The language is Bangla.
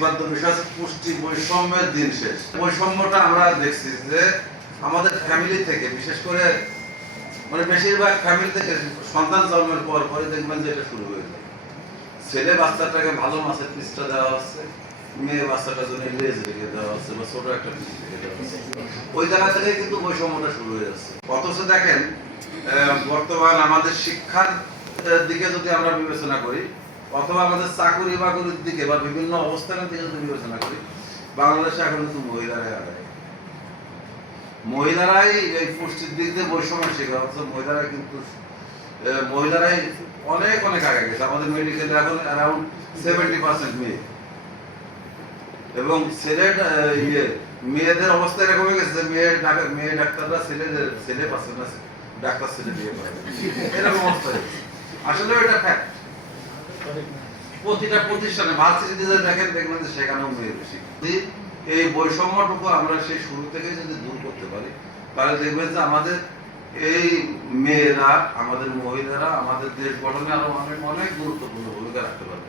প্রতিপাদ্য বিষয় পুষ্টি বৈষম্যের দিন শেষ। বৈষম্যটা আমরা দেখছি যে আমাদের ফ্যামিলি থেকে, বিশেষ করে মানে বেশিরভাগ ফ্যামিলি থেকে সন্তান জন্মের পর পরে দেখবেন যে এটা শুরু হয়ে যায়। ছেলে বাচ্চাটাকে ভালো মাছের পিসটা দেওয়া হচ্ছে, মেয়ে বাচ্চাটার জন্য লেজ রেখে দেওয়া হচ্ছে বা ছোট একটা পিস রেখে দেওয়া হচ্ছে। ওই জায়গা থেকে কিন্তু বৈষম্যটা শুরু হয়ে যাচ্ছে। অথচ দেখেন বর্তমান আমাদের শিক্ষার দিকে যদি আমরা বিবেচনা করি, অথবা আমাদের চাকরি বাকরির দিকে বা বিভিন্ন অবস্থানের দিকে যদি বিবেচনা করি, বাংলাদেশে এখন কিন্তু মহিলারাই আগায়। মহিলারাই এই পুষ্টির দিক দিয়ে বৈষম্য শিকার হচ্ছে। মহিলারাই অনেক অনেক আগে গেছে। আমাদের মেডিকেলে এখন অ্যারাউন্ড 70% মেয়ে, এবং মেয়েদের অবস্থা এরকম হয়ে গেছে যে মেয়ে ডাক্তাররা ছেলে পাচ্ছে না, ডাক্তার ছেলে বিয়ে করে, এরকম অবস্থা হয়েছে। আসলে এটা ফ্যাক্ট। প্রতিটা প্রতিষ্ঠানে ভার্সিটিতে দেখেন, দেখবেন যে সেখানেও মেয়ে বেশি। এই বৈষম্যটুকু আমরা সেই শুরু থেকে যদি দূর করতে পারি, তাহলে দেখবেন যে আমাদের এই মেয়েরা, আমাদের মহিলারা আমাদের দেশ গঠনে আরো অনেক অনেক গুরুত্বপূর্ণ ভূমিকা রাখতে পারবে।